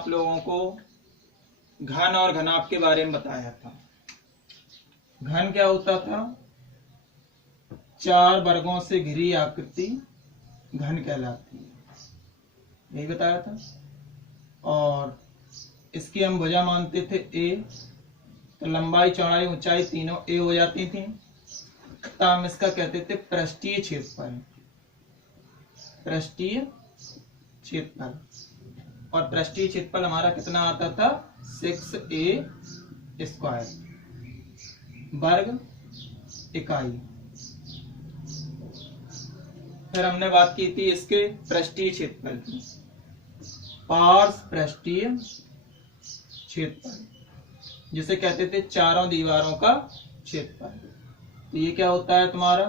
आप लोगों को घन और घनाभ के बारे में बताया था। घन क्या होता था? 4 वर्गों से घिरी आकृति घन कहलाती है, यही बताया था। और इसकी हम भुजा मानते थे ए, तो लंबाई चौड़ाई ऊंचाई तीनों ए हो जाती थी। तो हम इसका कहते थे पृष्ठीय क्षेत्रफल, पृष्ठीय क्षेत्रफल। और पृष्ठीय क्षेत्रफल हमारा कितना आता था? 6a² वर्ग इकाई। फिर हमने बात की थी इसके पृष्ठीय क्षेत्रफल की, पार्श्व पृष्ठीय क्षेत्रफल, जिसे कहते थे चारों दीवारों का क्षेत्रफल। तो ये क्या होता है तुम्हारा?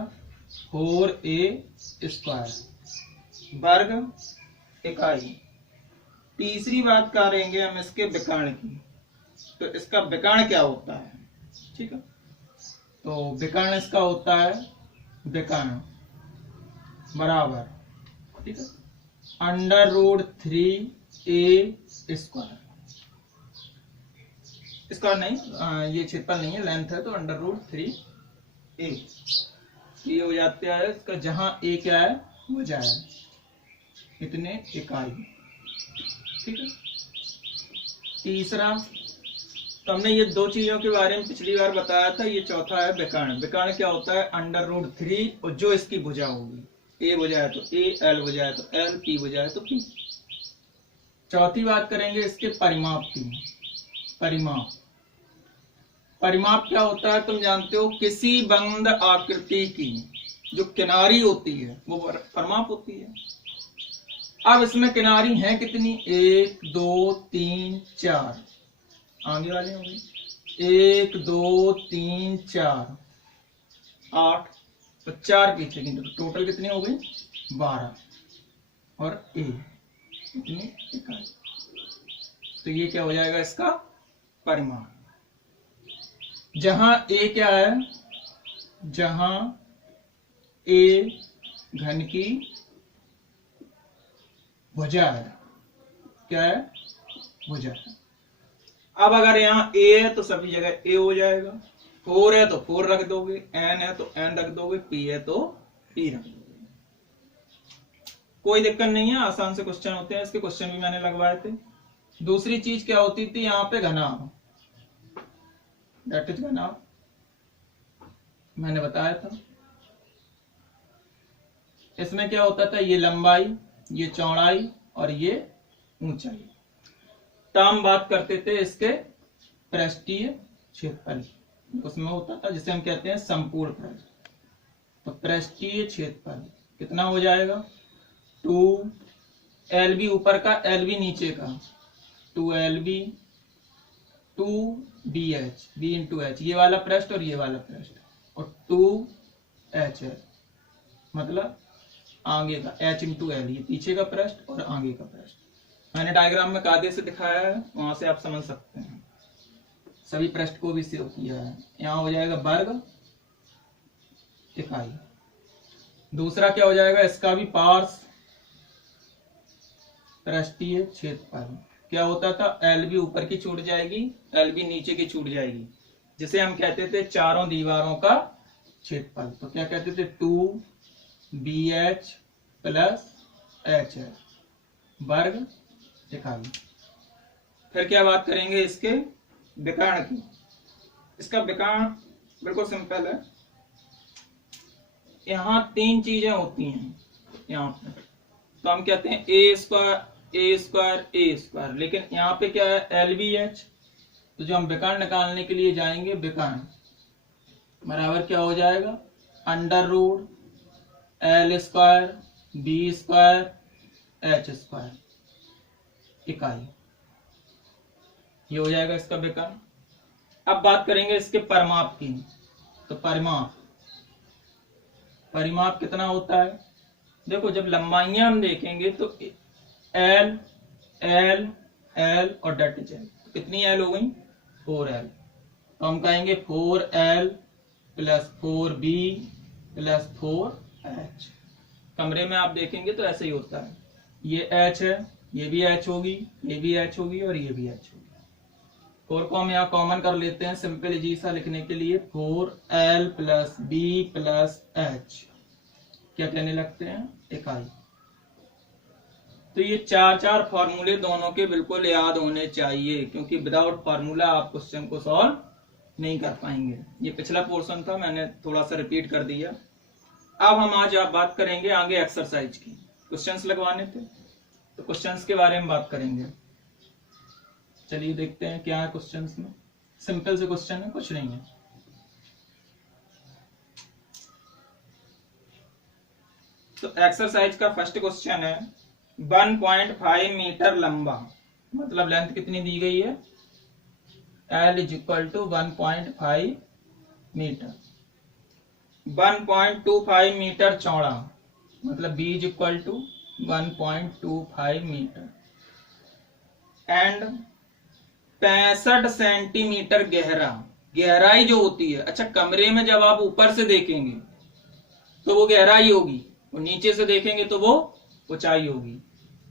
4a² वर्ग इकाई। तीसरी बात करेंगे हम इसके विकर्ण की। तो इसका विकर्ण क्या होता है? ठीक है, तो विकर्ण इसका होता है, विकर्ण बराबर, ठीक है, √3a²। इसका नहीं, ये क्षेत्रफल नहीं है, लेंथ है, तो √3a ये हो जाते हैं इसका, जहां a क्या है? भुजा है, इतने इकाई। ठीक है। तीसरा, तो हमने ये 2 चीजों के बारे में पिछली बार बताया था। ये चौथा है विकर्ण। विकर्ण क्या होता है? √3 और जो इसकी भुजा होगी, a भुजा है तो a, l भुजा है तो l, p भुजा है तो p। चौथी बात करेंगे इसके परिमाप की। परिमाप, परिमाप क्या होता है? तुम जानते हो, किसी बंद आकृति की जो किनारी होती है वो परिमाप होती है। अब इसमें किनारी हैं कितनी? 1 2 3 4, आगे वाले होंगे 1 2 3 4 8, तो 4 पीछे की, तो टोटल कितनी हो गई? 12। और a कितनी? इकाई। तो ये क्या हो जाएगा इसका परिमाप। जहां a क्या है? जहां a घन की भुजा है, क्या है? भुजा है। अब अगर यहाँ a है तो सभी जगह a हो जाएगा, 4 है तो 4 रख दोगे, n है तो n रख दोगे, p है तो p रख दोगे। कोई दिक्कत नहीं है, आसान से क्वेश्चन होते हैं इसके, क्वेश्चन भी मैंने लगवाए थे। दूसरी चीज क्या होती थी यहाँ पे? घनाभ, दैट इज घनाभ, मैंने बताया था। इसमें क्या होता था? ये लंबाई, ये चौड़ाई और ये ऊंचाई। तो हम बात करते थे इसके पृष्ठीय क्षेत्रफल, उसमें होता था जिसे हम कहते हैं संपूर्ण पृष्ठ। तो पृष्ठीय क्षेत्रफल कितना हो जाएगा? 2lb ऊपर का, lb नीचे का, 2lb 2bh, b into h, ये वाला पृष्ठ और ये वाला पृष्ठ, और 2h है, मतलब आगे का, h इंटू l, ये पीछे का पृष्ठ और आगे का पृष्ठ। मैंने डायग्राम में कायदे से दिखाया है, वहां से आप समझ सकते हैं। सभी पृष्ठ को भी सेव किया है। यहाँ हो जाएगा वर्ग इकाई। दूसरा क्या हो जाएगा? इसका भी पार्श्व पृष्ठीय क्षेत्रफल। क्या होता था? LB ऊपर की छूट जाएगी, LB नीचे की छूट जाएगी, जिसे हम कहते थे चारों दीवारों का क्षेत्रफल। तो क्या कहते थे? 2BH प्लस H वर्ग इकाई। फिर क्या बात करेंगे इसके विकर्ण की। इसका विकर्ण बिल्कुल सिंपल है। यहाँ 3 चीजें होती हैं यहाँ पे, तो हम कहते हैं a स्क्वायर, लेकिन यहाँ पे क्या है? LBH। तो जो हम विकर्ण निकालने के लिए जाएंगे, विकर्ण बराबर क्या हो जाएगा? √L², B² H² इकाई। ये हो जाएगा इसका विकर्ण। अब बात करेंगे इसके परिमाप की। तो परिमाप कितना होता है? देखो, जब लंबाइयां हम देखेंगे तो L L L और डेट L, कितनी L हो गई? 4L। तो हम कहेंगे 4L plus 4B plus 4H। कमरे में आप देखेंगे तो ऐसे ही होता है। ये H है, ये भी एच होगी, ये भी एच होगी और ये भी एच होगी। 4 को हम यहाँ कॉमन कर लेते हैं सिंपल इजी सा लिखने के लिए। 4L plus B plus H क्या कहने लगते हैं, इकाई। तो ये चार फॉर्मूले दोनों के बिल्कुल याद होने चाहिए, क्योंकि विदाउट फार्मूला आप क्वेश्चन को सॉल्व नहीं कर पाएंगे। ये पिछला पोर्शन था, मैंने थोड़ा सा रिपीट कर दिया। अब हम आज आप बात करेंगे आगे एक्सरसाइज की। क्वेश्चंस लगवाने थे तो क्वेश्चंस के बारे में बात करेंगे। चलिए देखते हैं क्या है क्वेश्चंस में। सिंपल से क्वेश्चन है, कुछ नहीं है। तो एक्सरसाइज का फर्स्ट क्वेश्चन है 1.5 मीटर लंबा, मतलब लेंथ कितनी दी गई है, L is equal to 1.5 metre. 1.25 metre चौड़ा, मतलब B is equal to 1.25 metre and 65 centimetre गहरा। गहराई जो होती है, अच्छा कमरे में जब आप ऊपर से देखेंगे तो वो गहराई होगी, और नीचे से देखेंगे तो वो ऊंचाई होगी।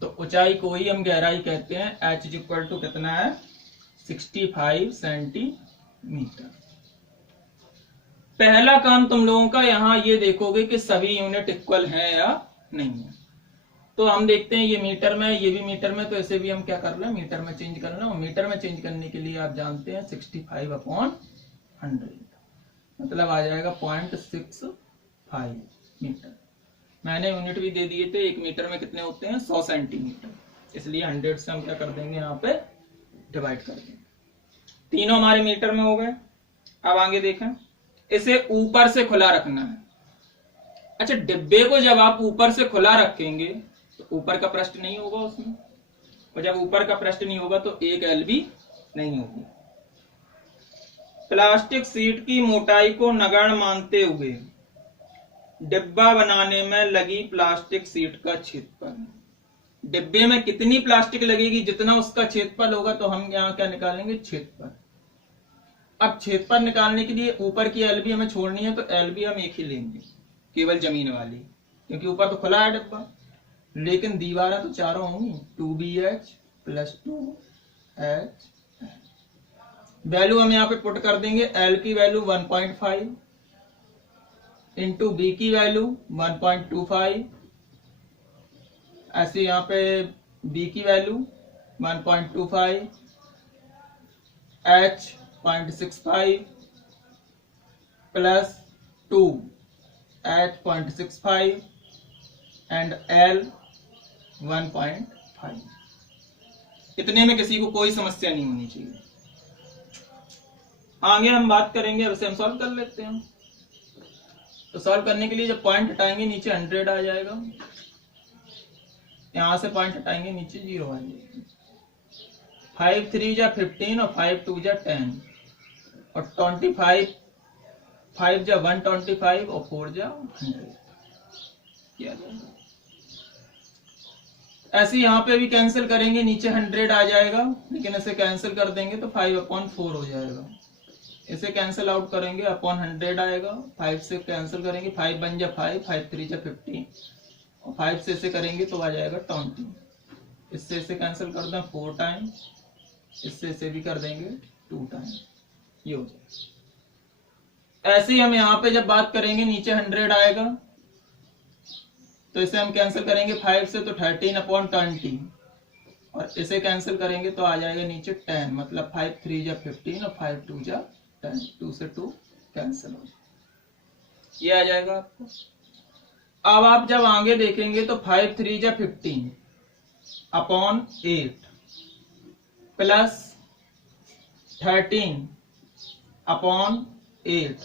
तो ऊंचाई को ही हम गहराई कहते हैं। H इज इक्वल टू कितना है, 65 सेंटीमीटर। पहला काम तुम लोगों का यहाँ ये देखोगे कि सभी यूनिट इक्वल हैं या नहीं है। तो हम देखते हैं ये मीटर में, ये भी मीटर में, तो इसे भी हम क्या कर रहे हैं, मीटर में चेंज करना। और मीटर में चेंज करने के लिए आप जानते हैं 65/100, मतलब आ जाएगा 0.65 मीटर। मैंने यूनिट भी दे दिए थे, 1 मीटर में कितने होते हैं, 100 सेंटीमीटर, इसलिए 100 से हम क्या कर देंगे, यहाँ पे डिवाइड कर देंगे। तीनों हमारे मीटर में हो गए। अब आगे देखें, इसे ऊपर से खुला रखना है। अच्छा डिब्बे को जब आप ऊपर से खुला रखेंगे तो ऊपर का पृष्ठ नहीं होगा उसमें, और जब ऊपर का पृष्ठ नहीं होगा तो एक एल भी नहीं होगी। प्लास्टिक शीट की मोटाई को नगण्य मानते हुए डिब्बा बनाने में लगी प्लास्टिक शीट का क्षेत्रफल। डिब्बे में कितनी प्लास्टिक लगेगी, जितना उसका क्षेत्रफल होगा, तो हम यहाँ क्या निकालेंगे, क्षेत्रफल। अब क्षेत्रफल निकालने के लिए ऊपर की एल भी हमें छोड़नी है, तो एल भी हम एक ही लेंगे, केवल जमीन वाली, क्योंकि ऊपर तो खुला है डिब्बा, लेकिन दीवारें तो चारों होंगी। 2BH plus 2H। वैल्यू हम यहाँ पे पुट कर देंगे। एल की वैल्यू 1.5 इंटू बी की वैल्यू 1.25, ऐसे यहाँ पे बी की value 1.25, H 0.65 plus 2H 0.65 and L 1.5। इतने में किसी को कोई समस्या नहीं होनी चाहिए। आगे हम बात करेंगे, अब इसे हम सॉल्व कर लेते हैं। तो सॉल्व करने के लिए जब पॉइंट हटाएंगे नीचे 100 आ जाएगा, यहां से पॉइंट हटाएंगे नीचे 0 आ जाएगा। 5 3 जा 15 और 5 2 जा 10 और 25 5 जा 125 और 4 जा 100 किया जाएगा। ऐसे यहाँ पे भी कैंसिल करेंगे, नीचे 100 आ जाएगा, लेकिन इसे कैंसिल कर देंगे तो 5/4 हो जाएगा। इसे कैंसिल आउट करेंगे, अपॉन 100 आएगा। 5 से कैंसिल करेंगे, 5 बन जा 5, 5 3 जा 15 और 5 से इसे करेंगे तो आ जाएगा 20। इससे इसे कैंसिल कर दें 4 टाइम, इससे इसे भी कर देंगे 2 टाइम, ये हो जाएगा। ऐसे ही हम यहाँ पे जब बात करेंगे नीचे 100 आएगा, तो इसे हम कैंसिल करेंगे 5 से, तो 13/20 और इसे कैंसिल करेंगे तो आ जाएगा नीचे 10, मतलब 5 3 जा 15 और 5 2 जा 10, 2 से 2 कैंसिल हो, ये आ जाएगा आपको। अब आप जब आगे देखेंगे तो 5 3 जा 15 अपॉन 8 प्लस 13 अपॉन 8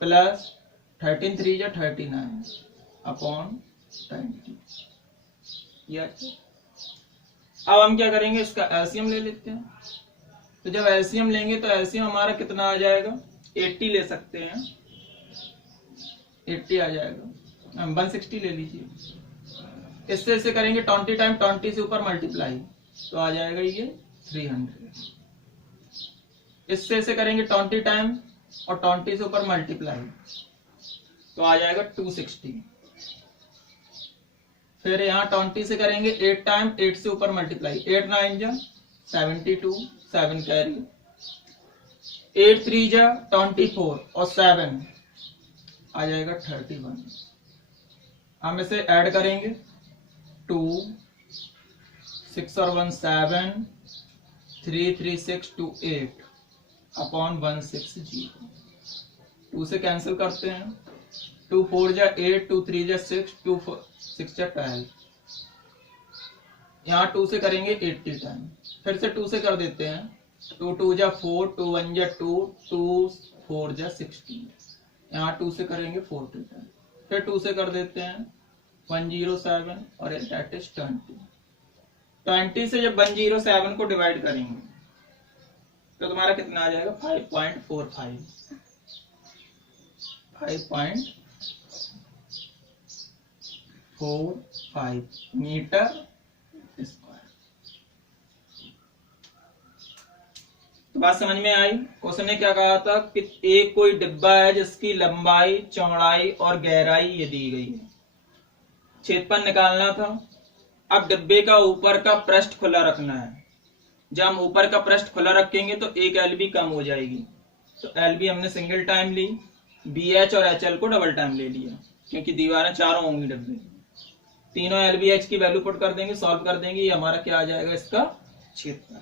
प्लस 13 3 जा 39 अपॉन 20। अब हम क्या करेंगे, इसका एलसीएम ले लेते हैं। तो जब एलसीएम लेंगे तो एलसीएम हमारा कितना आ जाएगा, 80 ले सकते हैं, 80 आ जाएगा। हम 160 ले लीजिए। इससे इसे करेंगे 20 टाइम, 20 से ऊपर मल्टीप्लाई, तो आ जाएगा ये 300। इससे इसे करेंगे 20 टाइम और 20 से ऊपर मल्टीप्लाई, तो आ जाएगा 260। फिर यहाँ 20 से करेंगे 8 टाइम, 8 से ऊपर मल्टीप्लाई, 8 9 जा 72, 7 कैरी, 8 3 जा 24 और 7 आ जाएगा 31। हम इसे ऐड करेंगे 2 6 और 1 7 3 3 6 2 8 अपॉन 160। 2 से कैंसिल करते हैं, 2 4 जा 8, 2 3 जा 6, 2 6 जा 12। यहाँ 2 से करेंगे 80 टाइम, फिर से 2 से कर देते हैं, 2 2 जा 4, 2 1 जा 2, 2 4 जा 16। यहाँ 2 से करेंगे 40 टाइम, फिर 2 से कर देते हैं 107 और दैट इज 20। 20 से जब 107 को डिवाइड करेंगे तो तुम्हारा कितना आ जाएगा 5.45 मीटर स्क्वायर। तो बात समझ में आई। उसने क्या कहा था कि एक कोई डिब्बा है जिसकी लंबाई, चौड़ाई और गहराई ये दी गई है, क्षेत्रफल निकालना था। अब डिब्बे का ऊपर का पृष्ठ खुला रखना है। जब हम ऊपर का पृष्ठ खुला रखेंगे तो एक एलबी कम हो जाएगी, तो एलबी हमने सिंगल टाइम ली, बीएच और एचएल को डबल टाइम ले लिया, क्योंकि दीवारें चारों होंगी डिब्बे। तीनों एलबीएच की वैल्यू पुट कर देंगे, सॉल्व कर देंगे, ये हमारा क्या आ जाएगा इसका क्षेत्रफल।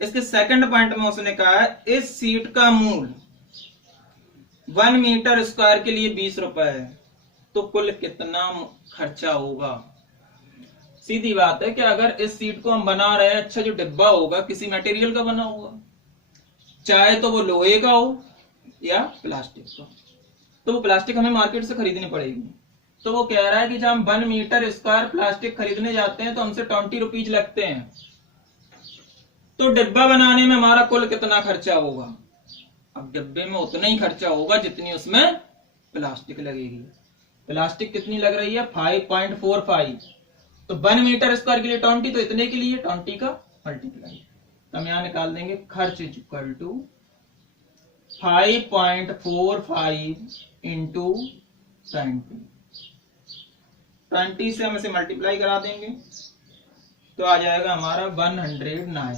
इसके सेकंड पॉइंट में उसने कहा है इस सीट का मूल 1 मीटर स्क्वायर के लिए 20 रुपए है, तो कुल कितना खर्चा होगा। सीधी बात है कि अगर इस सीट को हम बना रहे हैं, अच्छा जो डिब्बा होगा किसी मटेरियल का बना होगा, चाहे तो वो लोहे का हो या प्लास्टिक का, तो वो प्लास्टिक हमें मार्केट से खरीदनी पड़ेगी। तो वो कह रहा है कि जब हम 1 मीटर स्क्वायर प्लास्टिक खरीदने जाते हैं तो हमसे 20 रुपीज लगते हैं, तो डिब्बा बनाने में हमारा कुल कितना खर्चा होगा। अब डिब्बे में उतना ही खर्चा होगा जितनी उसमें प्लास्टिक लगेगी। प्लास्टिक कितनी लग रही है 5.45, तो 1 मीटर स्क्वायर के लिए 20, तो इतने के लिए 20 का मल्टीप्लाई। तो हम यहां निकाल देंगे खर्च इज इक्वल टू 5.45 इंटू 20 से हम इसे मल्टीप्लाई करा देंगे तो आ जाएगा हमारा 109,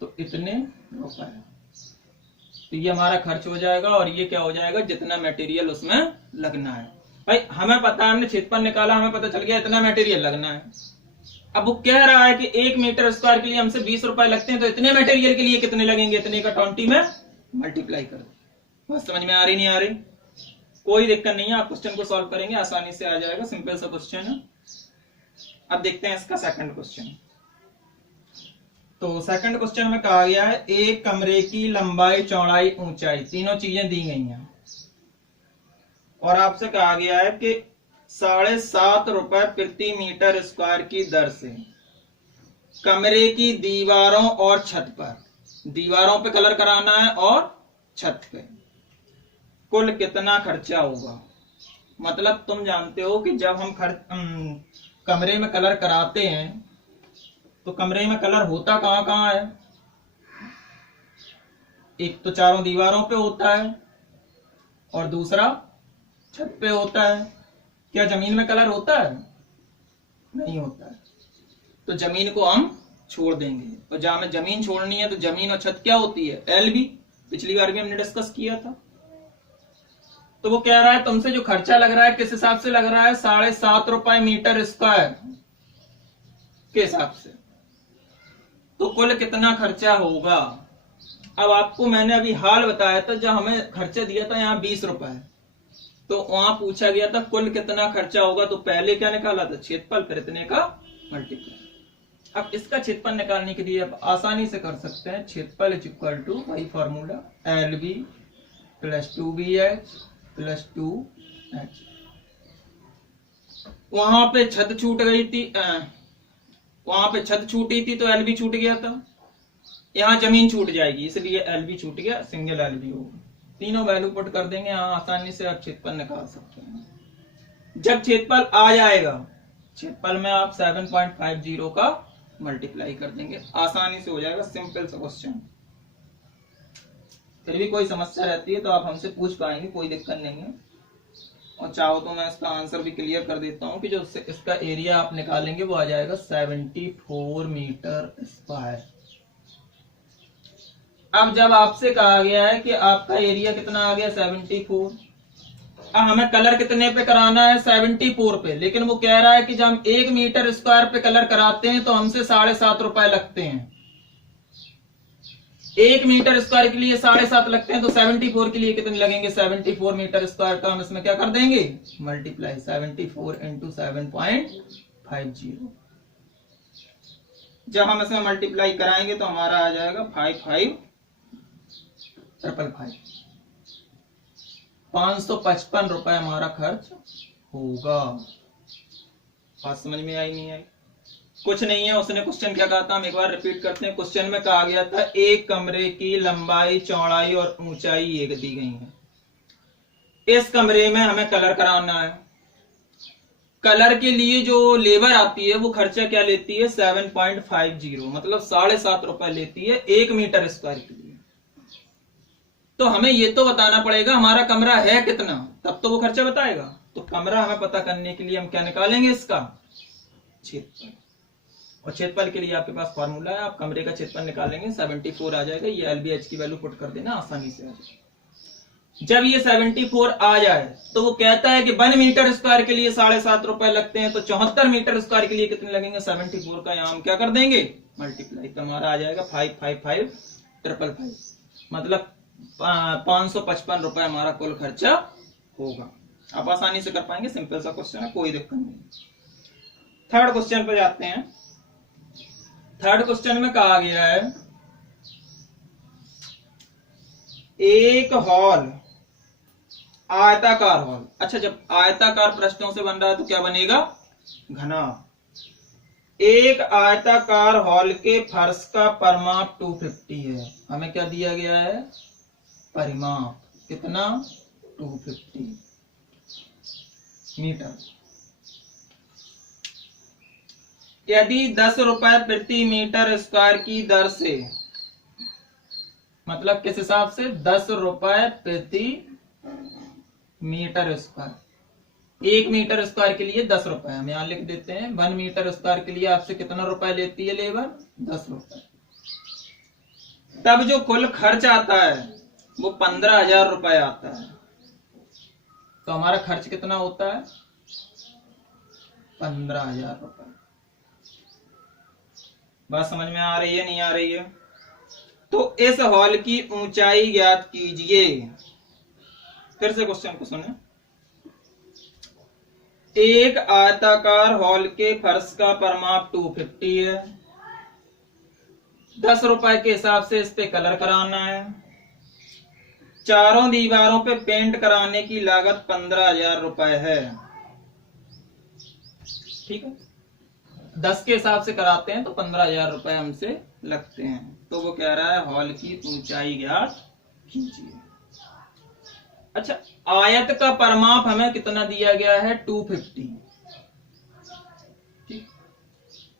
तो इतने रुपए। तो ये हमारा खर्च हो जाएगा और ये क्या हो जाएगा जितना मटेरियल उसमें लगना है। भाई हमें पता है, हमने क्षेत्रफल निकाला, हमें पता चल गया इतना मटेरियल लगना है। अब वो कह रहा है कि 1 मीटर स्क्वायर के लिए हमसे 20 रुपए लगते हैं, तो इतने मटेरियल के लिए कितने लगेंगे, इतने का 20 में मल्टीप्लाई कर दो। बात समझ में आ रही नहीं आ रही? कोई दिक्कत नहीं है, आप क्वेश्चन को सॉल्व करेंगे आसानी से आ जाएगा, सिंपल सा क्वेश्चन है। अब देखते हैं इसका सेकंड क्वेश्चन। तो सेकंड क्वेश्चन में कहा गया है एक कमरे की लंबाई, चौड़ाई, ऊंचाई तीनों चीजें दी गई हैं और आपसे कहा गया है कि 7.5 रुपए प्रति मीटर स्क्वायर की दर से कमरे की दीवारों और छत पर, दीवारों पे कलर कराना है और छत पे कुल कितना खर्चा होगा। मतलब तुम जानते हो कि जब हम कमरे में कलर कराते हैं तो कमरे में कलर होता कहां कहां है, एक तो चारों दीवारों पे होता है और दूसरा छत पे होता है। क्या जमीन में कलर होता है? नहीं होता है। तो जमीन को हम छोड़ देंगे और जहां हमें जमीन छोड़नी है तो जमीन और छत क्या होती है, एलबी। पिछली बार भी हमने डिस्कस किया था। तो वो कह रहा है तुमसे जो खर्चा लग रहा है किस हिसाब से लग रहा है, 7.5 रुपए मीटर स्क्वायर के हिसाब से, तो कुल कितना खर्चा होगा। अब आपको मैंने अभी हाल बताया था, जब हमें खर्चा दिया था यहाँ 20 रुपए, तो वहां पूछा गया था कुल कितना खर्चा होगा, तो पहले क्या निकाला था क्षेत्रफल, फिर इतने का मल्टीप्लाई। अब इसका क्षेत्रफल निकालने के लिए आप आसानी से कर सकते हैं, क्षेत्रफल इज इक्वल टू वही formula LB plus 2BH plus 2H। वहां पे छत छूट गई थी, वहां पे छत छूटी थी तो LB छूट गया था, यहाँ जमीन छूट जाएगी इसलिए LB छूट गया, सिंगल LB होगा। तीनों वैल्यू पुट कर देंगे, यहाँ आसानी से आप क्षेत्रफल निकाल सकते हैं। जब क्षेत्रफल आ जाएगा, क्षेत्रफल में आप 7.50 का मल्टीप्लाई कर देंगे, आसानी से हो जाएगा, सिंपल सा क्वेश्चन। फिर भी कोई समस्या रहती है तो आप हमसे पूछ पाएंगे, कोई दिक्कत नहीं है। और चाहो तो मैं इसका आंसर भी क्लियर कर देता हूँ कि जो इसका एरिया आप निकालेंगे वो आ जाएगा 74 मीटर स्क्वायर। अब जब आपसे कहा गया है कि आपका एरिया कितना आ गया 74, अब हमें कलर कितने पे कराना है 74 पे, लेकिन वो कह रहा है कि जब हम 1 मीटर स्क्वायर पे कलर कराते हैं तो हमसे 7.5 रुपए लगते हैं। 1 मीटर स्क्वायर के लिए 7.5 लगते हैं, तो 74 के लिए कितने लगेंगे 74 मीटर स्क्वायर का हम इसमें क्या कर देंगे मल्टीप्लाई 74 इंटू 7.50। जब हम इसमें मल्टीप्लाई कराएंगे तो हमारा आ जाएगा 5555। 555 रुपए हमारा खर्च होगा। बात समझ में आई नहीं आई? कुछ नहीं है, उसने क्वेश्चन क्या कहा था हम एक बार रिपीट करते हैं। क्वेश्चन में कहा गया था एक कमरे की लंबाई, चौड़ाई और ऊंचाई एक दी गई है। इस कमरे में हमें कलर कराना है। कलर के लिए जो लेबर आती है वो खर्चा क्या लेती है 7.50, मतलब 7.5 रुपए लेती है 1 मीटर स्क्वायर के लिए। तो हमें ये तो बताना पड़ेगा हमारा कमरा है कितना, तब तो वो खर्चा बताएगा। तो कमरा हमें पता करने के लिए हम क्या निकालेंगे इसका क्षेत्रफल, और क्षेत्रफल के लिए आपके पास फॉर्मूला है, आप कमरे का क्षेत्रफल निकालेंगे 74 आ जाएगा। ये LBH की वैल्यू पुट कर देना, आसानी से आ जाएगा। जब ये 74 आ जाए तो वो कहता है कि 1 मीटर स्क्वायर के लिए 7.5 रुपए लगते हैं, तो 74 मीटर स्क्वायर के लिए कितने लगेंगे 74 का यहाँ हम क्या कर देंगे मल्टीप्लाई, तो हमारा आ जाएगा 555555, मतलब 555 रुपए हमारा कुल खर्चा होगा। आप आसानी से कर पाएंगे, सिंपल सा क्वेश्चन है, कोई दिक्कत नहीं। थर्ड क्वेश्चन पे जाते हैं। थर्ड क्वेश्चन में कहा गया है एक हॉल, आयताकार हॉल। अच्छा, जब आयताकार पृष्ठों से बन रहा है तो क्या बनेगा घना। एक आयताकार हॉल के फर्श का परिमाप 250 है। हमें क्या दिया गया है परिमाप, कितना 250 मीटर। यदि 10 रुपए प्रति मीटर स्क्वायर की दर से, मतलब किस हिसाब से 10 रुपए प्रति मीटर स्क्वायर, 1 मीटर स्क्वायर के लिए 10 रुपए हम यहां लिख देते हैं। 1 मीटर स्क्वायर के लिए आपसे कितना रुपए लेती है लेबर 10 रुपए। तब जो कुल खर्च आता है वो 15,000 रुपए आता है। तो हमारा खर्च कितना होता है 15,000 रुपए। बात समझ में आ रही है नहीं आ रही है? तो इस हॉल की ऊंचाई ज्ञात कीजिए। फिर से क्वेश्चन को सुने। एक आयताकार हॉल के फर्श का परिमाप 250 है। 10 रुपए के हिसाब से इस पे कलर कराना है। चारों दीवारों पे पेंट कराने की लागत 15,000 रुपए है। ठीक है, 10 के हिसाब से कराते हैं तो 15,000 रुपए हमसे लगते हैं। तो वो कह रहा है हॉल की ऊंचाई ज्ञात कीजिए। अच्छा, आयत का परिमाप हमें कितना दिया गया है 250। ठीक,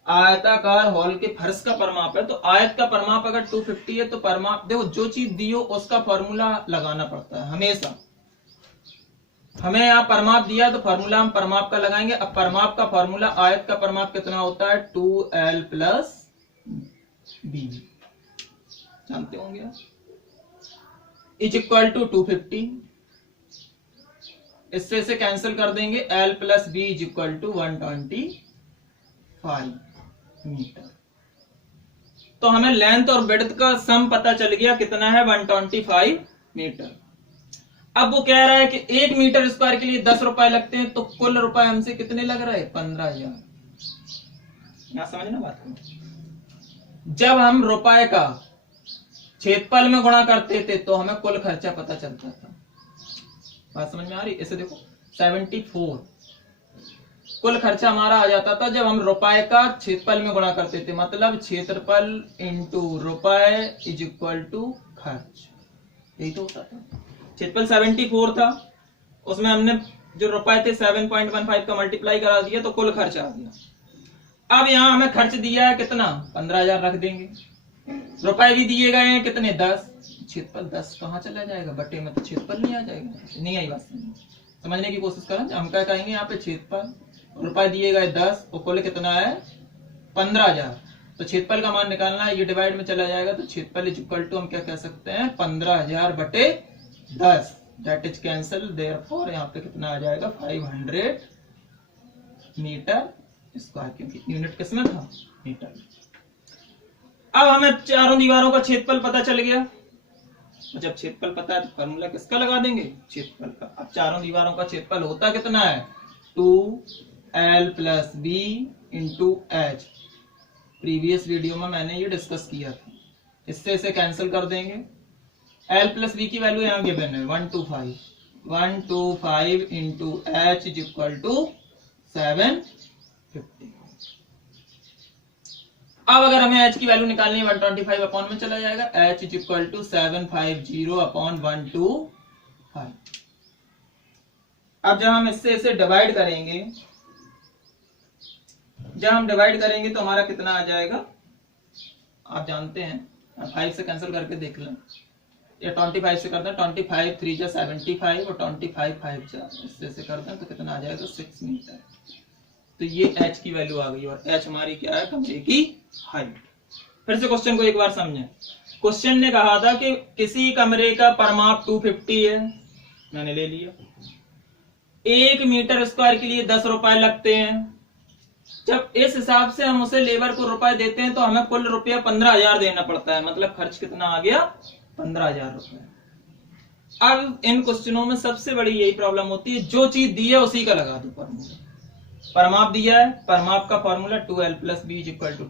आयताकार हॉल के फर्श का परिमाप है, तो आयत का परिमाप अगर 250 है तो परिमाप देखो, जो चीज दी हो उसका फॉर्मूला लगाना पड़ता है हमेशा। हमें यहाँ परिमाप दिया तो फॉर्मूला हम परिमाप का लगाएंगे। अब परिमाप का फॉर्मूला, आयत का परिमाप कितना होता है 2L प्लस B, जानते होंगे आप, इज इक्वल टू 250। इससे इसे कैंसिल कर देंगे, L plus B is equal to 125 metre. तो हमें लेंथ और विड्थ का सम पता चल गया कितना है 125 मीटर। अब वो कह रहा है कि 1 मीटर स्क्वायर के लिए 10 रुपए लगते हैं, तो कुल रुपए हमसे कितने लग रहा है 15,000। यहां समझना बात को। जब हम रुपए का क्षेत्रफल में गुणा करते थे तो हमें कुल खर्चा पता चलता था। बात समझ में आ रही? इसे देखो 74 कुल खर्चा हमारा आ जाता था जब हम रुपए का क्षेत्रफल में गुणा करते थे, मतलब क्षेत्रफल इंटू रुपए इज इक्वल टू खर्च। यही तो होता था। क्षेत्रफल 74 था, उसमें हमने जो रुपए थे 7.15 का मल्टीप्लाई करा दिया तो कुल खर्च आ गया। अब यहां हमें खर्च दिया है कितना 15,000 रख देंगे। रुपए भी दिए गए हैं कितने 10। क्षेत्रफल 10 कहां चला जाएगा बटे में, तो क्षेत्रफल नहीं आ जाएगा। नहीं आई बात समझ? समझने की कोशिश करें। हम क्या कहेंगे यहाँ पे क्षेत्रफल, रुपए दिए गए 10 और कुल कितना है 15,000, तो क्षेत्रफल का मान निकालना है, ये डिवाइड में चला जाएगा तो क्षेत्रफल इज इक्वल टू हम क्या कह सकते हैं 15,000 बटे 10, दैट इज कैंसल, देयरफॉर यहाँ पे कितना आ जाएगा 500 मीटर स्क्वायर, क्योंकि यूनिट किसमें था मीटर। अब हमें चारों दीवारों का क्षेत्रफल पता चल गया, जब क्षेत्रफल पता है तो फॉर्मूला किसका लगा देंगे क्षेत्रफल का। अब चारों दीवारों का क्षेत्रफल होता कितना है 2l + b × h, previous video में मैंने ये डिस्कस किया था। इससे इसे कैंसिल कर देंगे, l + b की वैल्यू यहाँ गिवन है 125 × h इज इक्वल टू 750। अब अगर हमें h की वैल्यू निकालनी है 125 अपॉन में चला जाएगा, h is equal to 750 upon 125। अब जब हम इससे इसे डिवाइड करेंगे, जब हम डिवाइड करेंगे तो हमारा कितना आ जाएगा आप जानते हैं, 5 से कैंसिल करके देख लें, या 25 से करते हैं, 25 3 जा 75 और 25 5 जा इससे करते हैं तो कितना आ जाएगा 6 मीटर। तो ये h की वैल्यू आ गई और h हमारी क्या है कमरे की हाइट। फिर से क्वेश्चन को एक बार समझें। क्वेश्चन ने कहा था कि किसी कमरे का परमाप 250 है, मैंने ले लिया, 1 मीटर स्क्वायर के लिए 10 रुपए लगते हैं। जब इस हिसाब से हम उसे लेबर को रुपए देते हैं तो हमें कुल रुपया 15,000 देना पड़ता है, मतलब खर्च कितना आ गया 15,000 रुपए। अब इन क्वेश्चनों में सबसे बड़ी यही प्रॉब्लम होती है, जो चीज दी है उसी का लगा दो फॉर्मूला। परमाप दिया है, परमाप का फॉर्मूला 2l + b =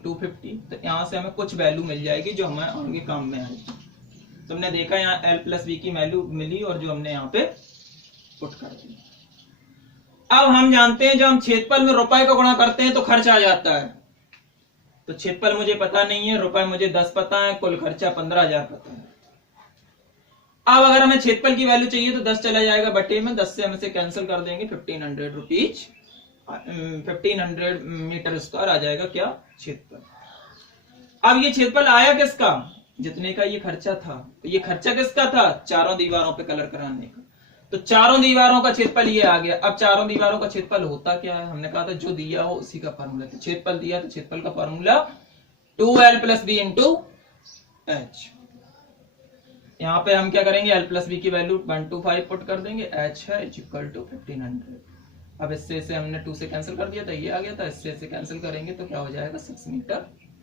250, तो यहां से हमें कुछ वैल्यू मिल जाएगी जो हमें आगे काम में आएगी। तुमने देखा यहाँ l + b की वैल्यू मिली और जो हमने यहाँ पे पुट कर दी। अब हम जानते हैं जब हम क्षेत्रफल में रुपए का गुणा करते हैं तो खर्च आ जाता है, तो क्षेत्रफल मुझे पता नहीं है, रुपए मुझे 10 पता है, कुल खर्चा 15,000 पता है। अब अगर हमें क्षेत्रफल की वैल्यू चाहिए तो 10 चला जाएगा बटे में, 10 से हम इसे कैंसिल कर देंगे, 1500 रुपीज 1500 मीटर स्क्वायर आ जाएगा क्या क्षेत्रफल। अब ये क्षेत्रफल आया किसका, जितने का ये खर्चा था, तो ये खर्चा किसका था चारों दीवारों पे कलर कराने का, तो चारों दीवारों का क्षेत्रफल ये आ गया। अब चारों दीवारों का क्षेत्रफल होता क्या है, हमने कहा था जो दिया हो उसी का फॉर्मूला, तो क्षेत्रफल दिया तो क्षेत्रफल का फॉर्मूला 2l + b × h। यहाँ पे हम क्या करेंगे l + b की वैल्यू 125 पुट कर देंगे, h है इज इक्वल टू 1500। अब इससे इसे हमने 2 से कैंसिल कर दिया था, ये आ गया था, इससे इसे कैंसिल करेंगे तो क्या हो जाएगा 6 मीटर आ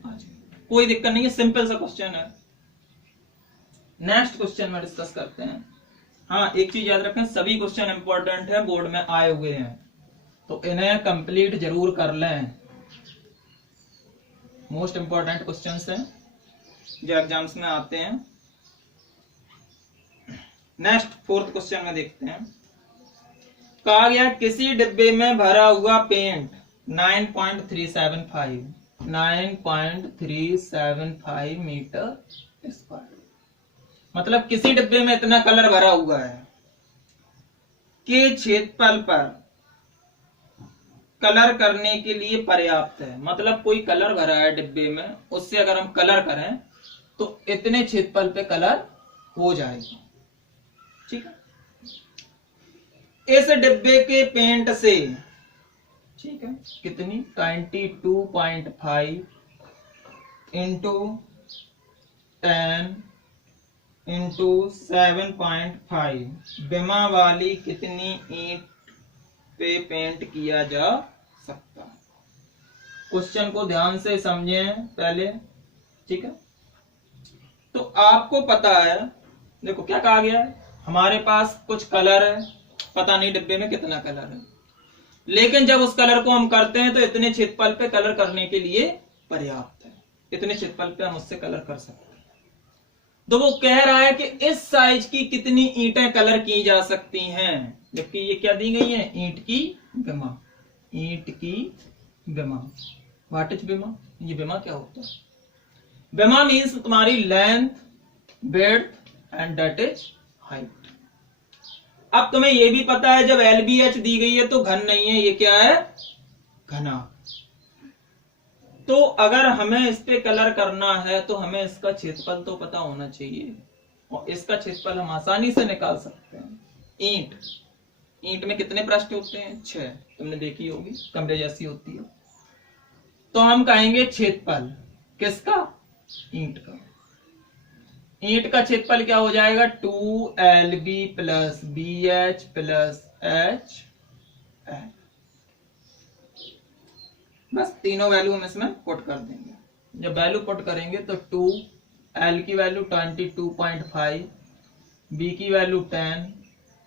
जाएगा। कोई दिक्कत नहीं है, सिंपल सा क्वेश्चन है। नेक्स्ट क्वेश्चन में डिस्कस करते हैं। हाँ एक चीज याद रखें, सभी क्वेश्चन इंपॉर्टेंट है, बोर्ड में आए हुए हैं तो इन्हें कंप्लीट जरूर कर लें, मोस्ट इंपॉर्टेंट क्वेश्चंस हैं जो एग्जाम्स में आते हैं। नेक्स्ट 4th क्वेश्चन में देखते हैं। कहा गया किसी डिब्बे में भरा हुआ पेंट 9.375 मीटर स्क्वायर, मतलब किसी डिब्बे में इतना कलर भरा हुआ है कि क्षेत्रफल पर कलर करने के लिए पर्याप्त है। मतलब कोई कलर भरा है डिब्बे में, उससे अगर हम कलर करें तो इतने क्षेत्रफल पे कलर हो जाएगा, ठीक है। इस डिब्बे के पेंट से, ठीक है, कितनी 22.5 × 10 × 7.5 बिमा वाली कितनी ईंट पे पेंट किया जा सकता है। क्वेश्चन को ध्यान से समझें पहले, ठीक है। तो आपको पता है, देखो क्या कहा गया है, हमारे पास कुछ कलर है, पता नहीं डिब्बे में कितना कलर है, लेकिन जब उस कलर को हम करते हैं तो इतने क्षेत्रफल पे कलर करने के लिए पर्याप्त है, इतने क्षेत्रफल पे हम उससे कलर कर सकते हैं। तो वो कह रहा है कि इस साइज की कितनी ईंटें कलर की जा सकती हैं, जबकि ये क्या दी गई है ईंट की बिमा, ईंट की बिमा। व्हाट इज बिमा, ये बिमा क्या होता है, बिमा मीन्स तुम्हारी length, width and that is height. अब तुम्हें यह भी पता है जब LBH दी गई है तो घन नहीं है, ये क्या है घना। तो अगर हमें इस पे कलर करना है तो हमें इसका क्षेत्रफल तो पता होना चाहिए, और इसका क्षेत्रफल हम आसानी से निकाल सकते हैं। ईंट ईंट में कितने पृष्ठ होते हैं? 6। तुमने देखी होगी, कमरे जैसी होती है। तो हम कहेंगे क्षेत्रफल किसका? ईंट का। ईंट का क्षेत्रफल क्या हो जाएगा? 2LB plus BH plus HL। बस तीनों वैल्यू हम इसमें पुट कर देंगे। जब वैल्यू पुट करेंगे तो 2L की वैल्यू 22.5, B की वैल्यू 10,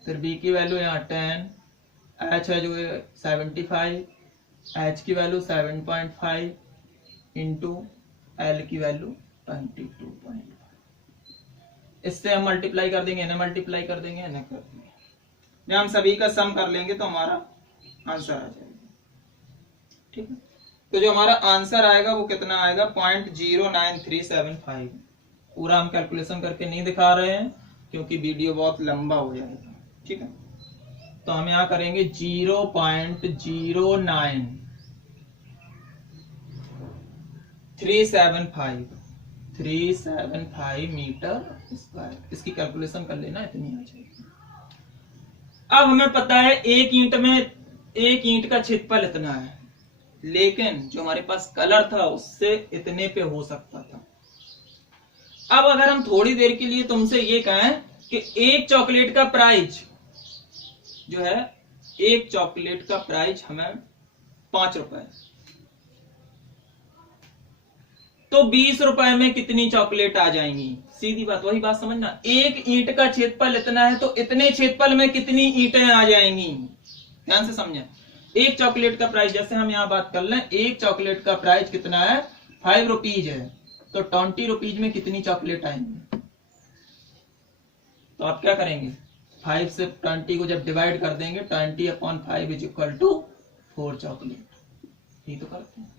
फिर B की वैल्यू यहाँ 10, H है जो 75, H की वैल्यू 7.5 इंटू L की वैल्यू 22.5। इससे हम मल्टीप्लाई कर देंगे, इन्हें मल्टीप्लाई कर देंगे, इन्हें कर देंगे। जब हम सभी का सम कर लेंगे तो हमारा आंसर आ जाएगा। ठीक है, तो जो हमारा आंसर आएगा वो कितना आएगा? 0.09375। पूरा हम कैलकुलेशन करके नहीं दिखा रहे हैं क्योंकि वीडियो बहुत लंबा हो जाएगा। ठीक है, तो हम यहां करेंगे 0.09375 मीटर स्क्वायर। इसकी कैलकुलेशन कर लेना, इतनी आ जाएगी। अब हमें पता है एक ईंट का क्षेत्रफल इतना है, लेकिन जो हमारे पास कलर था उससे इतने पे हो सकता था। अब अगर हम थोड़ी देर के लिए तुमसे ये कहें कि एक चॉकलेट का प्राइस जो है, एक चॉकलेट का प्राइस हमें 5 रुपए, तो 20 रुपए में कितनी चॉकलेट आ जाएंगी? सीधी बात, वही बात समझना। एक ईंट का क्षेत्रफल इतना है तो इतने क्षेत्रफल में कितनी ईंटें आ जाएंगी? ध्यान से समझें। एक चॉकलेट का प्राइस, जैसे हम यहां बात कर लें, एक चॉकलेट का प्राइस कितना है? 5 रुपीज है, तो 20 रुपीज में कितनी चॉकलेट आएंगी? तो आप क्या करेंगे? 5 से 20 को जब डिवाइड कर देंगे, 20/5 इज इक्वल टू 4 चॉकलेट। ये तो करते हैं।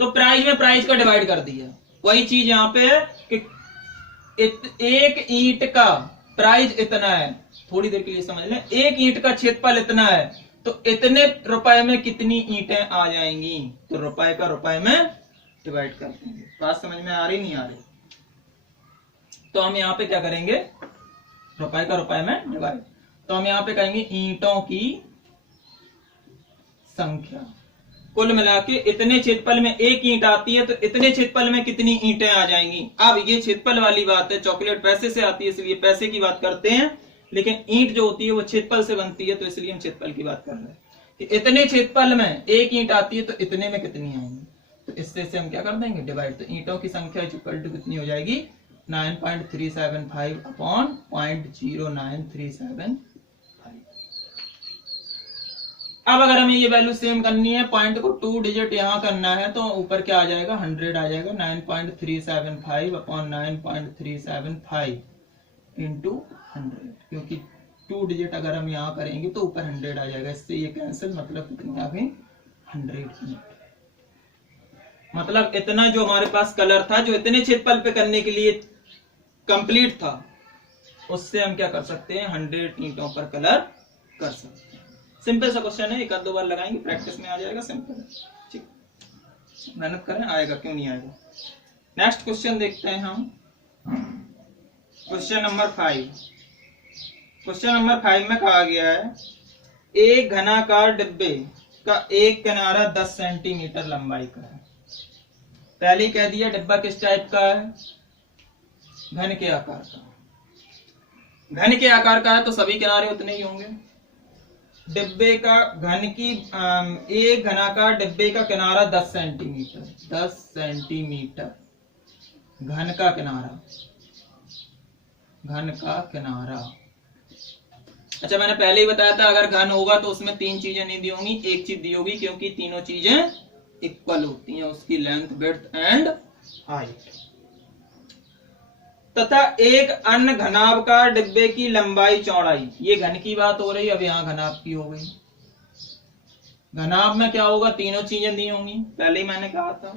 तो प्राइस में प्राइस का डिवाइड कर दिया। वही चीज यहां पे है कि एक ईंट का प्राइस इतना है, थोड़ी देर के लिए समझ लें, एक ईंट का क्षेत्रफल इतना है तो इतने रुपए में कितनी ईंटें आ जाएंगी? तो रुपए का रुपए में डिवाइड कर देंगे। बात समझ में आ रही नहीं आ रही? तो हम यहाँ पे क्या करेंगे? रुपए का रुपए में डिवाइड। तो हम यहाँ पे कहेंगे ईंटों की संख्या। कुल मिला के इतने क्षेत्रफल में एक ईंट आती है तो इतने क्षेत्रफल में कितनी ईंटें आ जाएंगी? अब ये क्षेत्रफल वाली बात है, चॉकलेट पैसे से आती है इसलिए पैसे की बात करते हैं, लेकिन ईंट जो होती है वो क्षेत्रफल से बनती है, तो इसलिए हम क्षेत्रफल की बात कर रहे हैं कि इतने क्षेत्रफल में एक ईंट आती है तो इतने में कितनी आएंगी? तो इससे हम क्या कर देंगे? डिवाइड। तो ईंटों की संख्या इक्वल टू कितनी हो जाएगी? 9.375 अपॉन 0.0937। अब अगर हमें ये वैल्यू सेम करनी है, पॉइंट को 2 डिजिट यहां करना है, तो ऊपर क्या आ जाएगा? 100 आ जाएगा। 9.375 अपॉन 9.375 इंटू 100, क्योंकि 2 डिजिट अगर हम यहाँ करेंगे तो ऊपर 100 आ जाएगा। इससे ये कैंसिल, मतलब कितनी आ गई? 100। मतलब इतना जो हमारे पास कलर था, जो इतने क्षेत्रफल पे करने के लिए कंप्लीट था, उससे हम क्या कर सकते हैं? 100 ईंटों पर कलर कर सकते हैं। सिंपल सा क्वेश्चन है, एक आध दो बार लगाएंगे, प्रैक्टिस में आ जाएगा। सिंपल है, ठीक, मेहनत करें, आएगा, क्यों नहीं आएगा। नेक्स्ट क्वेश्चन देखते हैं हम। Question number 5। क्वेश्चन नंबर 5 में कहा गया है एक घनाकार डिब्बे का एक किनारा 10 सेंटीमीटर लंबाई का है। पहले ही कह दिया डिब्बा किस टाइप का है? घन के आकार का। घन के आकार का है तो सभी किनारे उतने ही होंगे। डिब्बे का घन की एक घनाकार डिब्बे का किनारा 10 सेंटीमीटर, 10 सेंटीमीटर घन का किनारा, घन का किनारा। अच्छा, मैंने पहले ही बताया था अगर घन होगा तो उसमें 3 चीजें नहीं दी होंगी, एक चीज दी होगी, क्योंकि तीनों चीजें इक्वल होती हैं, उसकी लेंथ, विड्थ एंड हाइट। तथा एक अन्य घनाभकार डिब्बे की लंबाई चौड़ाई, ये घन की बात हो रही है, अब यहां घनाभ की हो गई। घनाभ में क्या होगा? तीनों चीजें दी होंगी, पहले ही मैंने कहा था।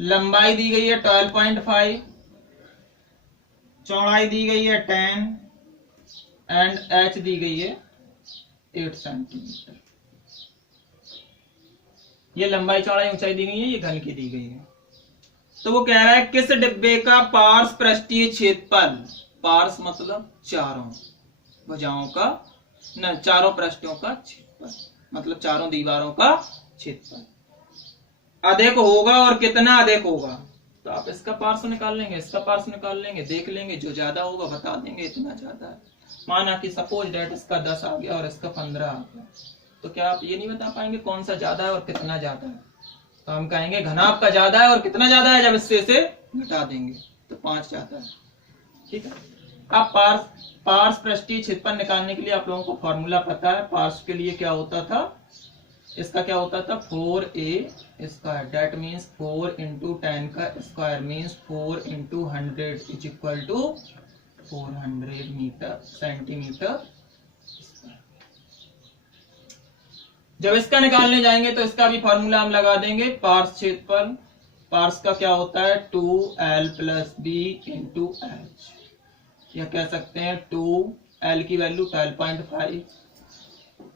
लंबाई दी गई है 12.5, चौड़ाई दी गई है 10 एंड h दी गई है 8 सेंटीमीटर। ये लंबाई, चौड़ाई, ऊंचाई दी गई है, ये घन की दी गई है। तो वो कह रहा है किस डिब्बे का पार्श्व पृष्ठीय क्षेत्रफल, पार्श्व मतलब चारों भुजाओं का न चारों पृष्ठों का क्षेत्रफल, मतलब चारों दीवारों का क्षेत्रफल अधिक होगा। और कितना अधिक होगा, तो आप इसका पार्श्व निकाल लेंगे, इसका पार्श्व निकाल लेंगे, देख लेंगे, जो ज्यादा होगा बता देंगे इतना ज्यादा है। माना कि सपोज डेट इसका 10 आ गया और इसका 15 आ गया, तो क्या आप ये नहीं बता पाएंगे कौन सा ज्यादा है और कितना ज्यादा है? तो हम कहेंगे घनाभ का ज्यादा है। और कितना ज्यादा है, जब इससे इसे घटा देंगे तो 5 ज्यादा है। ठीक है। अब पार्श्व पृष्ठीय क्षेत्रफल निकालने के लिए आप लोगों को फॉर्मूला पता है। पार्श्व के लिए क्या होता था, इसका क्या होता था 4a square, that means 4 into 10 का square means 4 into 100 is equal to 400 metre centimetre. जब इसका निकालने जाएंगे तो इसका भी फॉर्मूला हम लगा देंगे। पार्श्व क्षेत्रफल, पार्श्व का क्या होता है 2l plus B into H, या कह सकते हैं 2l की वैल्यू 12.5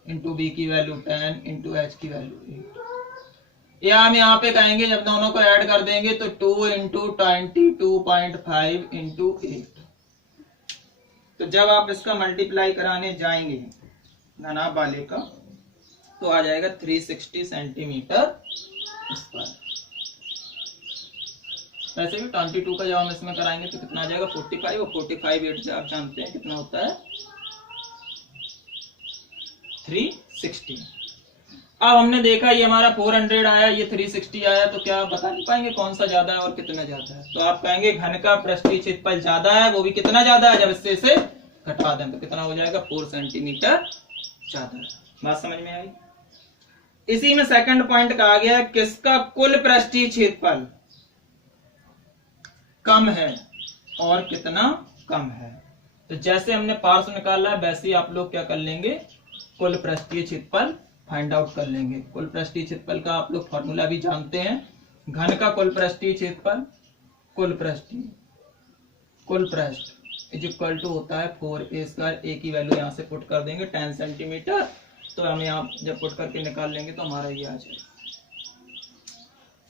इंटू बी की वैल्यू 10 इंटू एच की वैल्यू 8, या हम यहाँ पे कहेंगे जब दोनों को ऐड कर देंगे तो 2 इंटू 22.5 इंटू 8। तो जब आप इसका मल्टीप्लाई कराने जाएंगे घनाभ वाले का तो आ जाएगा 360 सेंटीमीटर स्क्वायर। वैसे भी 22 का जब हम इसमें कराएंगे तो कितना आ जाएगा 45, और 45 8 से आप जानते हैं कितना होता है 360। अब हमने देखा ये हमारा 400 आया, ये 360 आया, तो क्या आप बता नहीं पाएंगे कौन सा ज्यादा है और कितना ज्यादा है? तो आप कहेंगे घन का पृष्ठीय क्षेत्रफल ज्यादा है, वो भी कितना ज्यादा है, जब इससे इसे घटा दें तो कितना हो जाएगा 4 सेंटीमीटर ज्यादा है। बात समझ में आई? इसी में सेकंड पॉइंट कहा गया किसका कुल पृष्ठीय क्षेत्रफल कम है और कितना कम है। तो जैसे हमने पार्श्व निकाला है वैसे ही आप लोग क्या कर लेंगे, कुल पृष्ठीय क्षेत्रफल फाइंड आउट कर लेंगे। कुल पृष्ठीय क्षेत्रफल का आप लोग फॉर्मूला भी जानते हैं। घन का कुल पृष्ठीय क्षेत्रफल, कुल पृष्ठ इज इक्वल टू होता है 4a स्क्वायर। ए की वैल्यू यहां से पुट कर देंगे 10 सेंटीमीटर, तो हम यहाँ जब पुट करके निकाल लेंगे तो हमारा ये आ जाएगा।